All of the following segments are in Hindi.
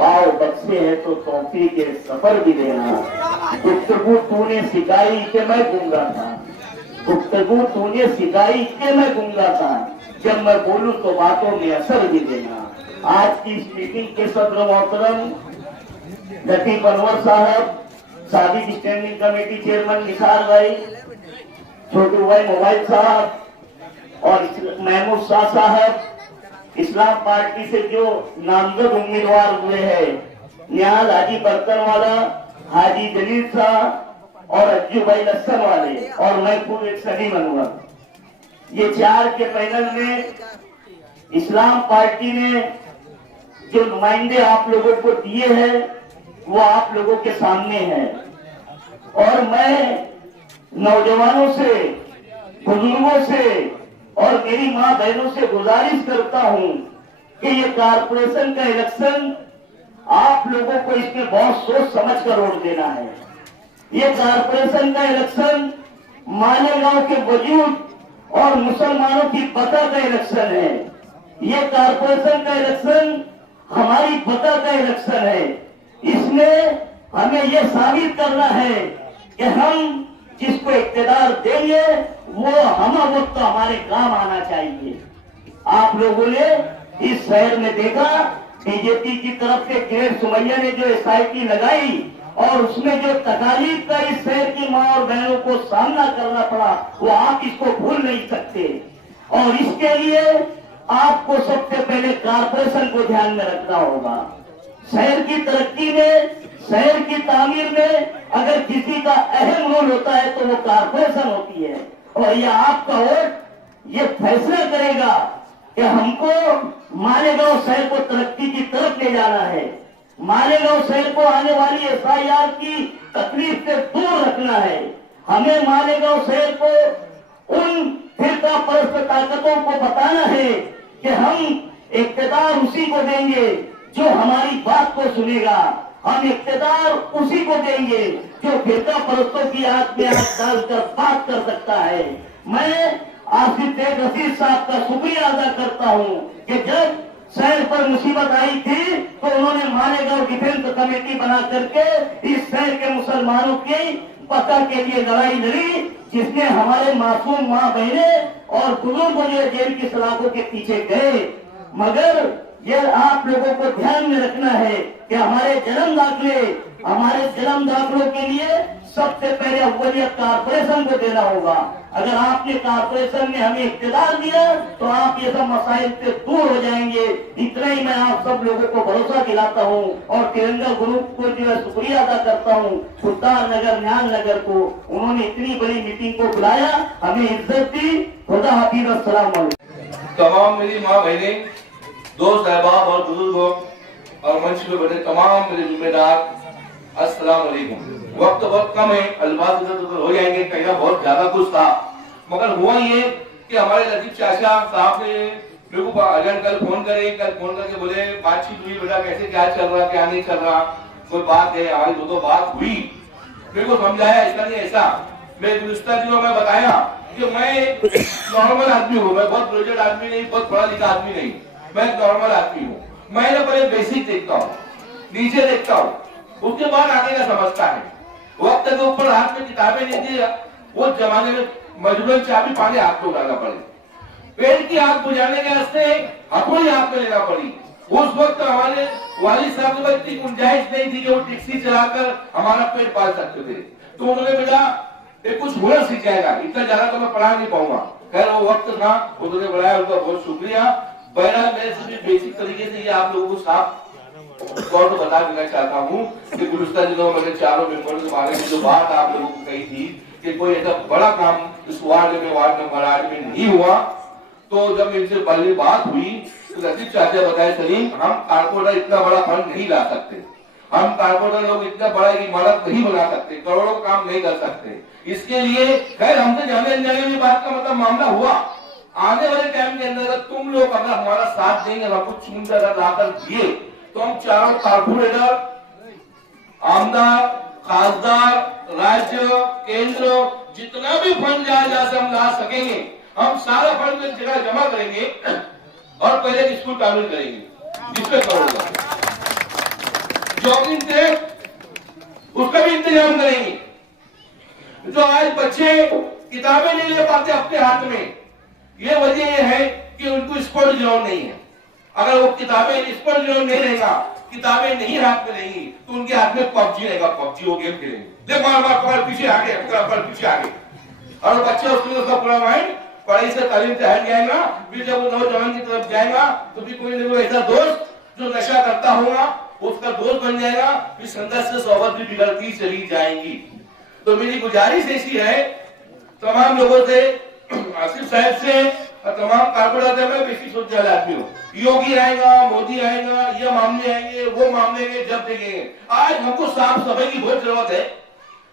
पाव बख्शे है तो तोहफे के सफर भी देना। गुफ्तगू तूने सिखाई कि मैं गूंगा था, गुफ्तगू तूने सिखाई कि मैं गूंगा था, जब मैं बोलूं तो बातों में असर भी देना। आज की इस मीटिंग के सदर मोहतरम लतीफ अनवर साहब, साबिक स्टैंडिंग कमेटी चेयरमैन निसार भाई, छोटू भाई मोबाइल साहब और महमूद शाह साहब, इस्लाम पार्टी से जो नामजद उम्मीदवार हुए हैं निहाल हाजी बर्तनवाला, हाजी जलील साहब और अज्जू भाई लस्सन वाले और मैं खुद एक सलीम अनवर, ये चार के पैनल में इस्लाम पार्टी ने जो नुमाइंदे आप लोगों को दिए हैं वो आप लोगों के सामने है। और मैं नौजवानों से, बुजुर्गों से और मेरी मां बहनों से गुजारिश करता हूं कि ये कारपोरेशन का इलेक्शन आप लोगों को इसमें बहुत सोच समझ कर वोट देना है। ये कारपोरेशन का इलेक्शन मालेगांव के वजूद और मुसलमानों की बका का इलेक्शन है। ये कारपोरेशन का इलेक्शन हमारी बका का इलेक्शन है। इसमें हमें यह साबित करना है कि हम जिसको इख्तियार देंगे वो हम वक्त तो हमारे काम आना चाहिए। आप लोगों ने इस शहर में देखा बीजेपी की तरफ से ग्रेट सुमैया ने जो एसआईटी लगाई और उसमें जो तकालीफ का इस शहर की मां और बहनों को सामना करना पड़ा वो आप इसको भूल नहीं सकते। और इसके लिए आपको सबसे पहले कारपोरेशन को ध्यान में रखना होगा। शहर की तरक्की में, शहर की तामीर में अगर किसी का अहम रोल होता है तो वो कारपोरेशन होती है। और ये आपका वोट ये फैसला करेगा कि हमको मालेगांव शहर को तरक्की की तरफ ले जाना है, मालेगांव शहर को आने वाली एफआईआर की तकलीफ से दूर रखना है। हमें मालेगांव शहर को उन फिरका परस्त ताकतों को बताना है कि हम इख्तियार उसी को देंगे जो हमारी बात को सुनेगा, हम इख्तियार उसी को देंगे जो फिरका परस्तों की आंख में आंख डालकर बात कर सकता है। मैं आसिफ रशीद साहब का शुक्रिया अदा करता हूं कि जब शहर पर मुसीबत आई थी तो उन्होंने मालेगांव डिफेंस कमेटी बना करके इस शहर के मुसलमानों की बका के लिए लड़ाई लड़ी, जिसने हमारे मासूम माँ बहने और बुजुर्ग जो जेल की सलाखों के पीछे गए। मगर यह आप लोगों को ध्यान में रखना है कि हमारे जन्म दाखिलों के लिए सबसे पहले अव्वलियत कारपोरेशन को देना होगा। अगर आपने कारपोरेशन में हमें इख्तियार दिया तो आप ये सब मसाइल से दूर हो जाएंगे। इतना ही मैं आप सब लोगों को भरोसा दिलाता हूँ और तिरंगा ग्रुप को जो है शुक्रिया अदा करता हूँ, खुद्दार नगर न्याल नगर को, उन्होंने इतनी बड़ी मीटिंग को बुलाया, हमें इज्जत दी। खुदा हाफिज, अस्सलाम वालेकुम। तमाम मेरी माँ बहने, दोस्त अहबाब और बुजुर्गों और मंच पे बैठे तमाम मेरे जिम्मेदार, अस्सलाम वालेकुम। वक्त बहुत कम है, अल्फाज इधर हो जाएंगे, कहना बहुत ज्यादा कुछ था, मगर हुआ ये कि हमारे लतीफ चाचा साहब ने मेरे को कल फोन करके बोले बातचीत हुई बेटा, कैसे क्या चल रहा क्या नहीं चल रहा, कोई बात है, हमारी दो बात हुई। मेरे को समझाया ऐसा नहीं ऐसा। मैं गुज़िश्ता दिनों में बताया कि मैं नॉर्मल आदमी हूँ, मैं बहुत ग्रेजुएट आदमी नहीं, बहुत पढ़ा लिखा आदमी नहीं, मैं नॉर्मल आदमी हूँ। मैं ना पहले बेसिक देखता हूँ, नीचे देखता हूँ, उसके बाद आगे का समझता है। वक्त के ऊपर हाथ में किताबें नहीं थी, वो जमाने में मजबूरन चाबी पानी हाथ में उठाना पड़े, पेड़ की आग बुझाने के वास्ते हथौड़ी हाथ में लेना पड़ी। उस वक्त हमारे वालिद साहब के इतनी गुंजाइश नहीं थी कि वो टैक्सी चलाकर हमारा पेट पाल सकते थे। तो उन्होंने बेटा कुछ हुनर सीख जाएगा, इतना ज्यादा तो मैं पढ़ा नहीं पाऊंगा। खैर वो वक्त था, उन्होंने बढ़ाया, उनका बहुत शुक्रिया। बहरहाल मैं सिर्फ बेसिक तरीके से ये आप लोगों को साफ तौर पर बता देना चाहता हूँ कि गुज़िश्ता दिनों में चारों मेंबर्स के बारे में जो बात आप लोगों को कही थी कि कोई ऐसा बड़ा काम इस वार्ड नंबर 8 में नहीं हुआ, तो जब इनसे पहले बात हुई तो लतीफ चाचा बताए सलीम हम कारपोरेटर इतना बड़ा फंड नहीं ला सकते, हम कारपोरेटर लोग इतना बड़ा इमारत नहीं बना सकते, करोड़ों का काम नहीं कर सकते। इसके लिए खैर हमसे जाने अनजाने में बात का मतलब मामला हुआ। आने वाले टाइम के अंदर तुम लोग अगर हमारा साथ देंगे, हम कुछ चुनकर लाकर दिए तो हम चारों कारपोरेटर, आमदार, खासदार, राज्य, केंद्र, जितना भी फंड जहाँ से हम ला सकेंगे हम सारा फंड एक जगह जमा करेंगे और पहले स्कूल तामीर करेंगे जिसपे करोड़। जॉगिंग ट्रैक उसका भी इंतजाम करेंगे। जो आज बच्चे किताबें नहीं ले पाते अपने हाथ में, ये वजह यह है कि उनको स्पोर्ट ग्राउंड नहीं है। अगर वो किताबें स्पोर्ट ग्राउंड नहीं रहेगा, किताबें नहीं हाथ में रहेंगी, तो उनके हाथ में पबजी रहेगा, पबजी वो गेम खेलेंगे, ले मार मार मार पीछे आगे पीछे आगे। और बच्चे उसका पूरा माइंड पढ़ाई से तालीम से हट जाएगा। फिर जब वो नौजवान की तरफ जाएगा तो भी कोई ना कोई ऐसा दोस्त जो नशा करता होगा उसका दोस्त बन जाएगा, फिर संगत से सोबत भी बिगड़ती चली जाएंगी। तो मेरी गुजारिश ऐसी है तमाम लोगों से, आसिफ साहब से और तमाम कारपोरेटर में बेसिक सोचने वाले आदमी हो, योगी आएगा, मोदी आएगा, ये मामले आएंगे, वो मामले आएंगे, जब देखेंगे। आज हमको साफ सफाई की बहुत जरूरत है,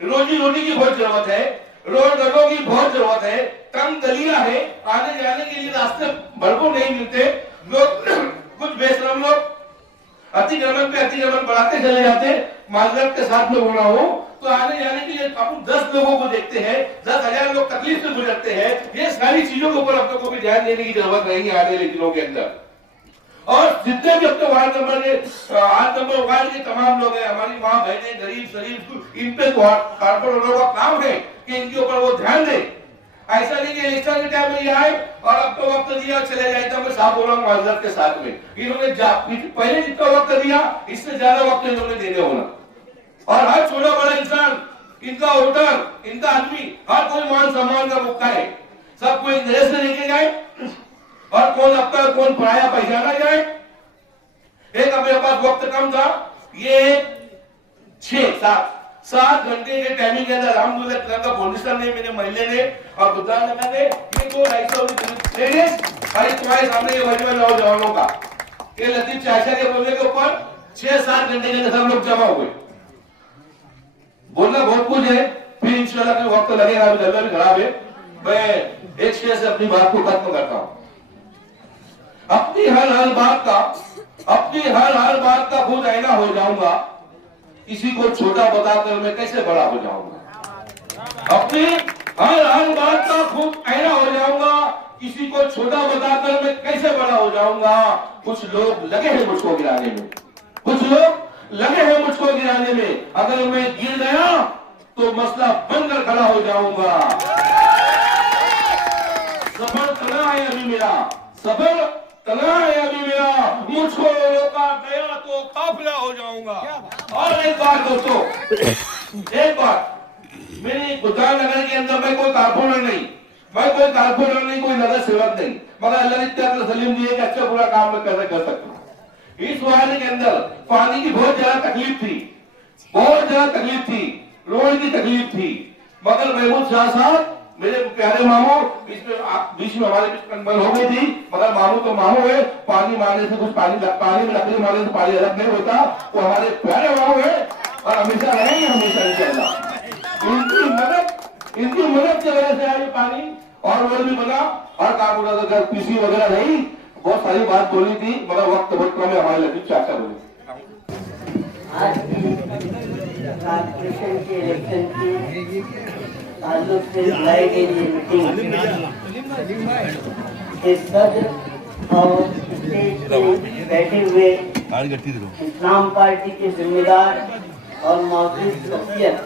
रोजी रोटी की बहुत जरूरत है, रोड गटरों की बहुत जरूरत है, तंग गलियां है, आने जाने के लिए रास्ते भरपूर नहीं मिलते। लोग कुछ बेशरम लोग अतिक्रमण पे अतिक्रमण बढ़ाते चले जाते। माजरत के साथ में बोल रहा हूं, तो आने जाने के लिए अपन 10 लोगों को देखते हैं, 10,000 लोग तकलीफ से गुजरते हैं। ये सारी चीजों के ऊपर अपने को भी ध्यान देने की जरूरत रहेगी आने वाले दिनों के अंदर। और जितने भी अपने वार्ड नंबर वार्ड के तमाम लोग हैं, हमारी माँ बहनें, गरीब शरीफ, इन पे कारपोरेटरों का काम है कि इनके ऊपर वो ध्यान दे। ऐसा नहीं कि इलेक्शन के टाइम में ये आए और अब तो वक्त दिया चले जाए। तो मैं साफ बोल रहा हूँ माजरत के साथ में, इन्होंने पहले जितना वक्त दिया इससे ज्यादा वक्त इन्होंने देने होना। और हर छोटा बड़ा इंसान, इनका वोटर, इनका आदमी, हर कोई मान सम्मान का मुक्का है। सबको एक नजर से लेके जाए और कौन अपना कौन पराया पहचाना जाए। एक अपने पास वक्त कम था, ये 6-7 घंटे के टाइमिंग के अंदर अलहमदुलिल्लाह तिरंगा फाउंडेशन ने, मेरे महिला ने और बुद्धानगर ने ये 2-250 लेडीज और तुम्हारे सामने ये मजमा नौजवानों का ये लतीफ चाचा के बोलने के ऊपर 6-7 घंटे के अंदर सब लोग जमा हुए। बोलना बहुत कुछ है, फिर इंशाल्लाह कोई वक्त लगेगा, अभी गला भी खराब है। मैं एक शेर से अपनी बात को खत्म करता हूं। अपनी हर बात का खुद आईना हो जाऊंगा, किसी को छोटा बताकर मैं कैसे बड़ा हो जाऊंगा। अपनी हर बात का खुद आईना हो जाऊंगा, किसी को छोटा बताकर मैं कैसे बड़ा हो जाऊंगा। कुछ लोग लगे हैं मुझको गिराने में, कुछ लोग लगे हैं मुझको गिराने में। अगर मैं गिर गया तो मसला बनकर खड़ा हो जाऊंगा। सफर तना है अभी मेरा, सफर तना है अभी मेरा, मुझको रोका गया तो काफिला हो जाऊंगा। और एक बात दोस्तों, एक बात, मेरी बुद्धानगर के अंदर मैं कोई कारपोरेटर नहीं, कोई नगर सेवक नहीं, मगर अल्लाह ने इतना तसल्लीम दी है कि अच्छा बुरा काम मैं कैसे कर सकता हूँ। इस वार्ड के अंदर पानी की बहुत ज्यादा तकलीफ थी, रोड की तकलीफ थी, मगर महमूद शाह साहब मेरे प्यारे मामू बीच में हमारे बीच कंबल हो गई थी, मगर मामू तो मामू है, पानी मारने से कुछ पानी में लकड़ी मारने से पानी अलग नहीं होता। वो हमारे प्यारे मामू है और हमेशा रहेंगे, हमेशा इंशाअल्लाह। इनकी मदद की वजह से आज पानी और रोड भी बना और कारपोरेटर पीसी वगैरह नहीं। बहुत सारी बात बोली थी मगर वक्त बहुत कम है, हमारे लतीफ चाचा बोले। आज की कारपोरेशन के इलेक्शन की ताल्लुक से बुलाई गई ये मीटिंग के सदर और स्टेज पे बैठे हुए इस्लाम पार्टी के जिम्मेदार और मौजूद शख्सियत,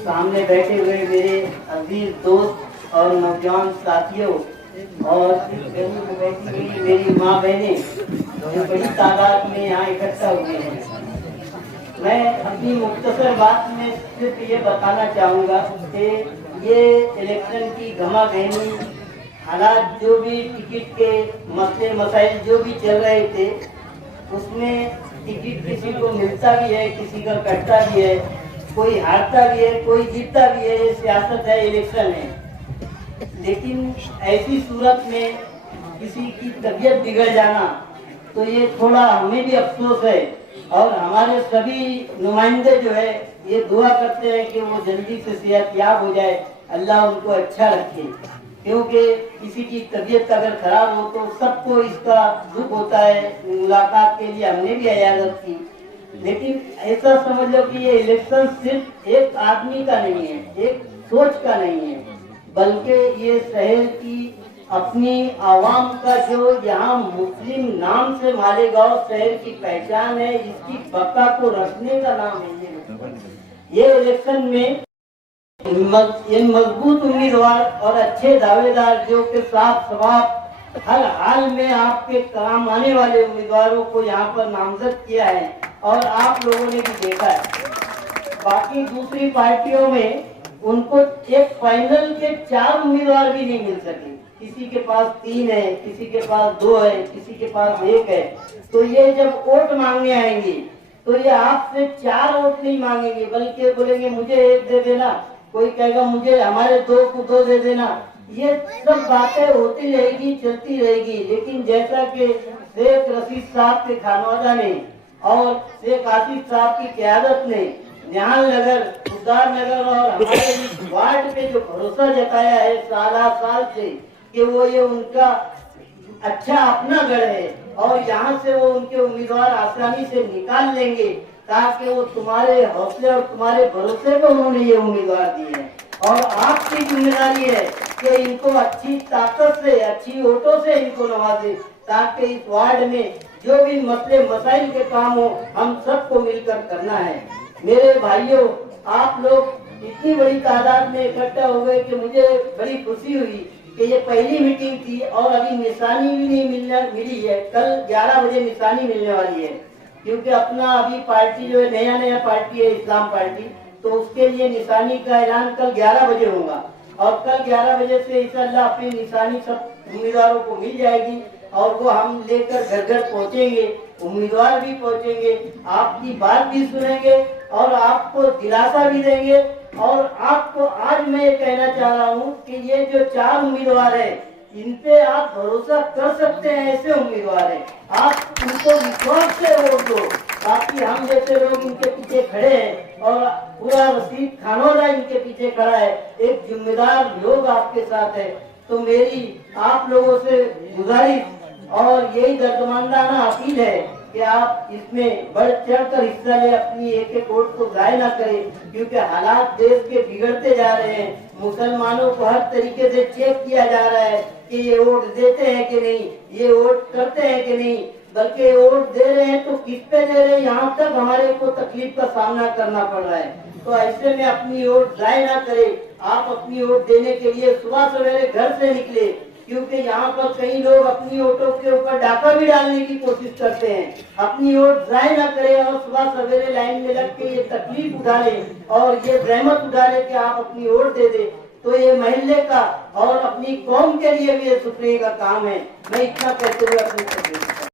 सामने बैठे हुए मेरे अजीज दोस्त और नौजवान साथियों और बैठी हुई मेरी माँ बहनें जो बड़ी तादाद में यहाँ इकट्ठा हुए हैं। मैं अपनी मुख्तसर बात में सिर्फ ये बताना चाहूँगा कि ये इलेक्शन की गहमा-गहमी हालात, जो भी टिकट के मसले मसाइल जो भी चल रहे थे, उसमें टिकट किसी को मिलता भी है, किसी का कटता भी है, कोई हारता भी है, कोई जीतता भी है। ये सियासत है, इलेक्शन है। लेकिन ऐसी सूरत में किसी की तबीयत बिगड़ जाना, तो ये थोड़ा हमें भी अफसोस है। और हमारे सभी नुमाइंदे जो है ये दुआ करते हैं कि वो जल्दी से सेहतयाब हो जाए, अल्लाह उनको अच्छा रखे। क्योंकि किसी की तबीयत अगर खराब हो तो सबको इसका दुख होता है। मुलाकात के लिए हमने भी इजाजत की, लेकिन ऐसा समझ लो कि ये इलेक्शन सिर्फ एक आदमी का नहीं है, एक सोच का नहीं है, बल्कि ये शहर की अपनी आवाम का जो यहाँ मुस्लिम नाम से मालेगांव शहर की पहचान है, इसकी बका को रखने का नाम है ये इलेक्शन में ये मजबूत उम्मीदवार और अच्छे दावेदार जो के साथ स्वभाव हर हाल में आपके काम आने वाले उम्मीदवारों को यहाँ पर नामजद किया है और आप लोगों ने भी देखा है। बाकी दूसरी पार्टियों में उनको एक फाइनल के 4 उम्मीदवार भी नहीं मिल सके, किसी के पास 3 है, किसी के पास 2 है, किसी के पास 1 है। तो ये जब वोट मांगने आएंगे तो ये आपसे 4 वोट नहीं मांगेंगे, बल्कि बोलेंगे मुझे 1 दे देना, कोई कहेगा मुझे हमारे 2 को 2 दे देना। ये सब बातें होती रहेगी, चलती रहेगी। लेकिन जैसा कि शेख रशीद साहब के खानवादा ने और शेख आसिफ साहब की क़यादत ने निहाल नगर, उद्दार नगर और हमारे वार्ड पे जो भरोसा जताया है साल से कि वो ये उनका अच्छा अपना गढ़ है और यहाँ से वो उनके उम्मीदवार आसानी से निकाल लेंगे, ताकि वो तुम्हारे हौसले और तुम्हारे भरोसे पे उन्होंने ये उम्मीदवार दिए हैं। और आपकी जिम्मेदारी है कि इनको अच्छी ताकत से, अच्छी वोटों से इनको नवाजे, ताकि इस वार्ड में जो भी मसले मसाइल के काम हो हम सबको मिलकर करना है। मेरे भाइयों, आप लोग इतनी बड़ी तादाद में इकट्ठा हो गए कि मुझे बड़ी खुशी हुई कि ये पहली मीटिंग थी और अभी निशानी भी नहीं मिली है। कल 11 बजे निशानी मिलने वाली है, क्योंकि अपना अभी पार्टी जो है नया पार्टी है इस्लाम पार्टी, तो उसके लिए निशानी का ऐलान कल 11 बजे होगा और कल 11 बजे से इंशाअल्लाह अपनी निशानी सब उम्मीदवारों को मिल जाएगी और वो हम लेकर घर घर पहुँचेंगे, उम्मीदवार भी पहुँचेंगे, आपकी बात भी सुनेंगे और आपको दिलासा भी देंगे। और आपको आज मैं ये कहना चाह रहा हूँ कि ये जो 4 उम्मीदवार है इन पे आप भरोसा कर सकते हैं, ऐसे उम्मीदवार हैं, आप उनको विश्वास से वोट दो। बाकी हम जैसे लोग इनके पीछे खड़े हैं और पूरा रशीद खानवादा इनके पीछे खड़ा है, एक जिम्मेदार लोग आपके साथ है। तो मेरी आप लोगों से गुजारिश और यही दर्दमंदाना अपील है कि आप इसमें बढ़ चढ़ कर हिस्सा ले, अपनी एक वोट को जाय ना करें, क्योंकि हालात देश के बिगड़ते जा रहे हैं। मुसलमानों को हर तरीके से चेक किया जा रहा है कि ये वोट देते हैं कि नहीं, ये वोट करते हैं कि नहीं, बल्कि वोट दे रहे हैं तो किस पे दे रहे हैं, यहाँ तक हमारे को तकलीफ का सामना करना पड़ रहा है। तो ऐसे में अपनी वोट जाय ना करें, आप अपनी वोट देने के लिए सुबह सवेरे घर से निकले, क्योंकि यहाँ पर कई लोग अपनी वोटों के ऊपर डाका भी डालने की कोशिश करते हैं। अपनी वोट जाय ना करें और सुबह सवेरे लाइन में लग के ये तकलीफ उठा ले और ये जहमत उठा ले कि आप अपनी वोट दे दे, तो ये महल्ले का और अपनी कौम के लिए भी ये शुक्रिया का काम है। मैं इतना कहते हुए अपनी